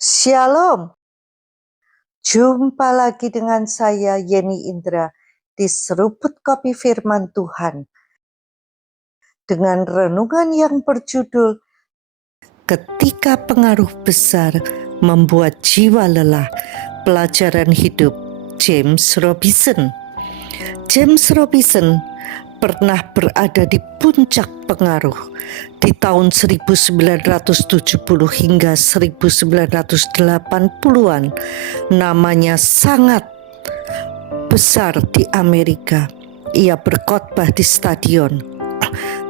Shalom, jumpa lagi dengan saya Yeni Indra di Seruput Kopi Firman Tuhan dengan renungan yang berjudul Ketika Pengaruh Besar Membuat Jiwa Lelah, Pelajaran Hidup James Robison. James Robison pernah berada di puncak pengaruh di tahun 1970 hingga 1980-an. Namanya sangat besar di Amerika. Ia berkhotbah di stadion,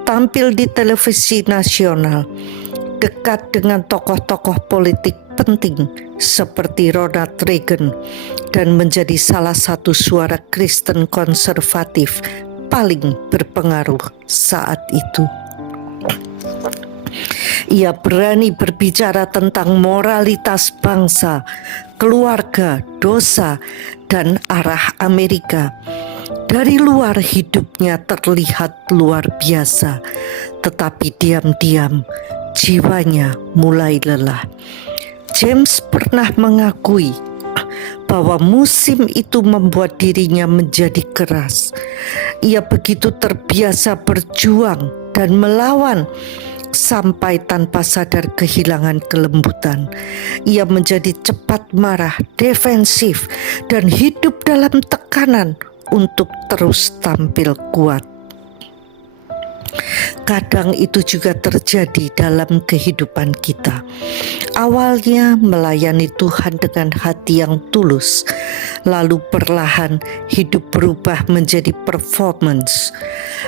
tampil di televisi nasional, dekat dengan tokoh-tokoh politik penting seperti Ronald Reagan, dan menjadi salah satu suara Kristen konservatif paling berpengaruh saat itu. Ia berani berbicara tentang moralitas bangsa, keluarga, dosa, dan arah Amerika. Dari luar hidupnya terlihat luar biasa, tetapi diam-diam jiwanya mulai lelah. James pernah mengakui bahwa musim itu membuat dirinya menjadi keras. Ia begitu terbiasa berjuang dan melawan sampai tanpa sadar kehilangan kelembutan. Ia menjadi cepat marah, defensif, dan hidup dalam tekanan untuk terus tampil kuat. Kadang itu juga terjadi dalam kehidupan kita. Awalnya melayani Tuhan dengan hati yang tulus, lalu perlahan hidup berubah menjadi performance.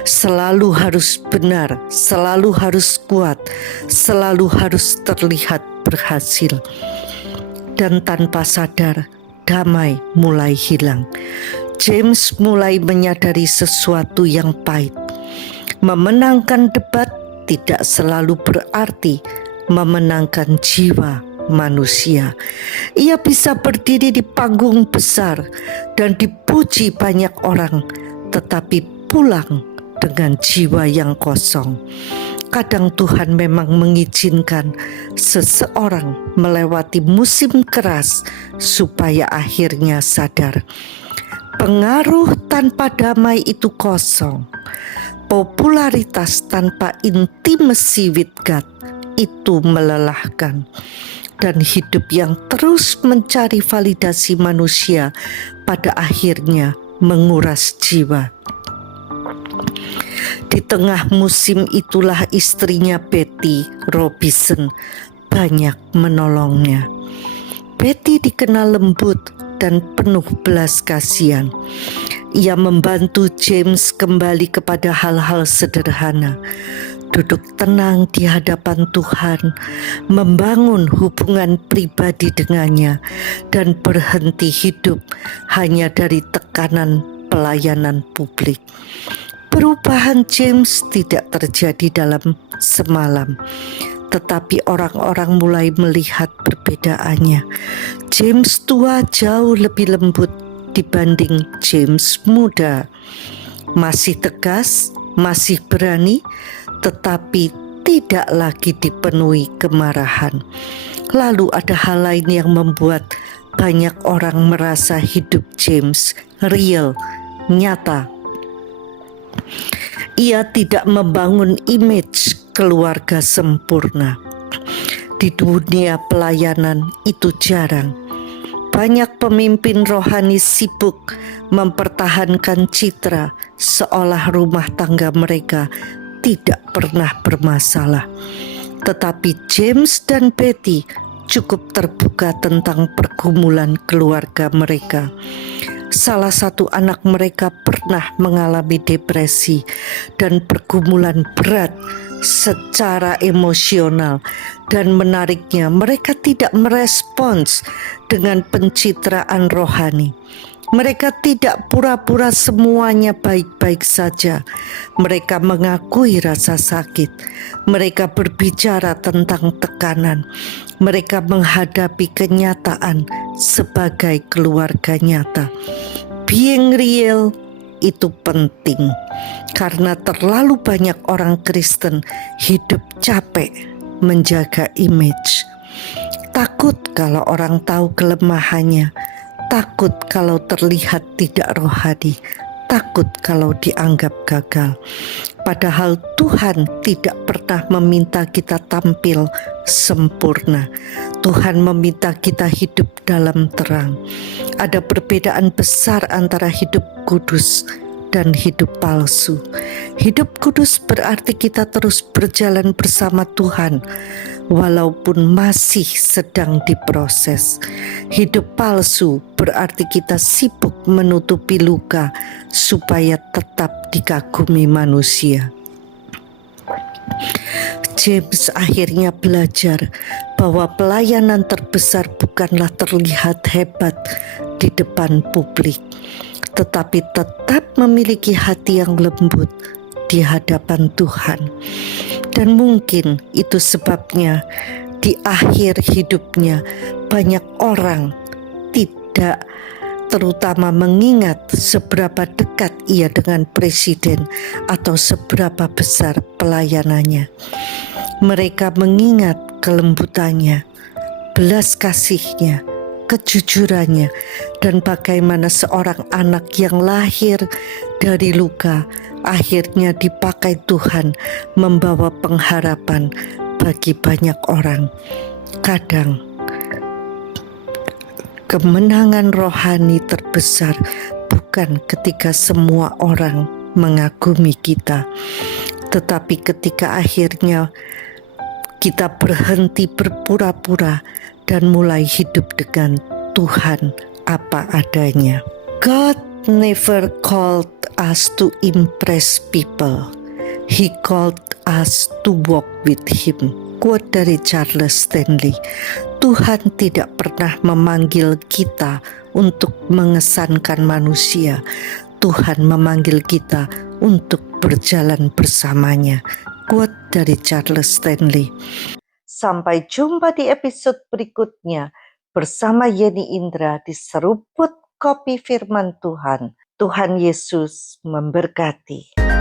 Selalu harus benar, selalu harus kuat, selalu harus terlihat berhasil. Dan tanpa sadar, damai mulai hilang. James mulai menyadari sesuatu yang pahit. Memenangkan debat tidak selalu berarti memenangkan jiwa manusia. Ia bisa berdiri di panggung besar dan dipuji banyak orang, tetapi pulang dengan jiwa yang kosong. Kadang Tuhan memang mengizinkan seseorang melewati musim keras supaya akhirnya sadar. Pengaruh tanpa damai itu kosong. Popularitas tanpa intimacy with God itu melelahkan. Dan hidup yang terus mencari validasi manusia pada akhirnya menguras jiwa. Di tengah musim itulah istrinya Betty Robison banyak menolongnya. Betty dikenal lembut dan penuh belas kasihan. Ia membantu James kembali kepada hal-hal sederhana, duduk tenang di hadapan Tuhan, membangun hubungan pribadi dengannya, dan berhenti hidup hanya dari tekanan pelayanan publik. Perubahan James tidak terjadi dalam semalam, tetapi orang-orang mulai melihat perbedaannya. James tua jauh lebih lembut dibanding James muda. Masih tegas, masih berani, tetapi tidak lagi dipenuhi kemarahan. Lalu ada hal lain yang membuat banyak orang merasa hidup James real, nyata. Ia tidak membangun image keluarga sempurna. Di dunia pelayanan itu jarang. Banyak pemimpin rohani sibuk mempertahankan citra seolah rumah tangga mereka tidak pernah bermasalah. Tetapi James dan Betty cukup terbuka tentang pergumulan keluarga mereka. Salah satu anak mereka pernah mengalami depresi dan pergumulan berat secara emosional, dan menariknya mereka tidak merespons dengan pencitraan rohani. Mereka tidak pura-pura semuanya baik-baik saja. Mereka mengakui rasa sakit. Mereka berbicara tentang tekanan. Mereka menghadapi kenyataan sebagai keluarga nyata. Being real itu penting, karena terlalu banyak orang Kristen hidup capek menjaga image. takut kalau orang tahu kelemahannya, takut kalau terlihat tidak rohani, takut kalau dianggap gagal. Padahal Tuhan tidak pernah meminta kita tampil sempurna. Tuhan meminta kita hidup dalam terang. Ada perbedaan besar antara hidup kudus dan hidup palsu. Hidup kudus berarti kita terus berjalan bersama Tuhan, walaupun masih sedang diproses. Hidup palsu berarti kita sibuk menutupi luka supaya tetap dikagumi manusia. James akhirnya belajar bahwa pelayanan terbesar bukanlah terlihat hebat di depan publik, tetapi tetap memiliki hati yang lembut di hadapan Tuhan. Dan mungkin itu sebabnya di akhir hidupnya banyak orang tidak terutama mengingat seberapa dekat ia dengan presiden atau seberapa besar pelayanannya. Mereka mengingat kelembutannya, belas kasihnya, kejujurannya, dan bagaimana seorang anak yang lahir dari luka akhirnya dipakai Tuhan membawa pengharapan bagi banyak orang. Kadang kemenangan rohani terbesar bukan ketika semua orang mengagumi kita, tetapi ketika akhirnya kita berhenti berpura-pura dan mulai hidup dengan Tuhan apa adanya. God never called us to impress people. He called us to walk with Him. Quote dari Charles Stanley. Tuhan tidak pernah memanggil kita untuk mengesankan manusia. Tuhan memanggil kita untuk berjalan bersamanya. Quote dari Charles Stanley. Sampai jumpa di episode berikutnya bersama Yeni Indra di Seruput Kopi Firman Tuhan. Tuhan Yesus memberkati.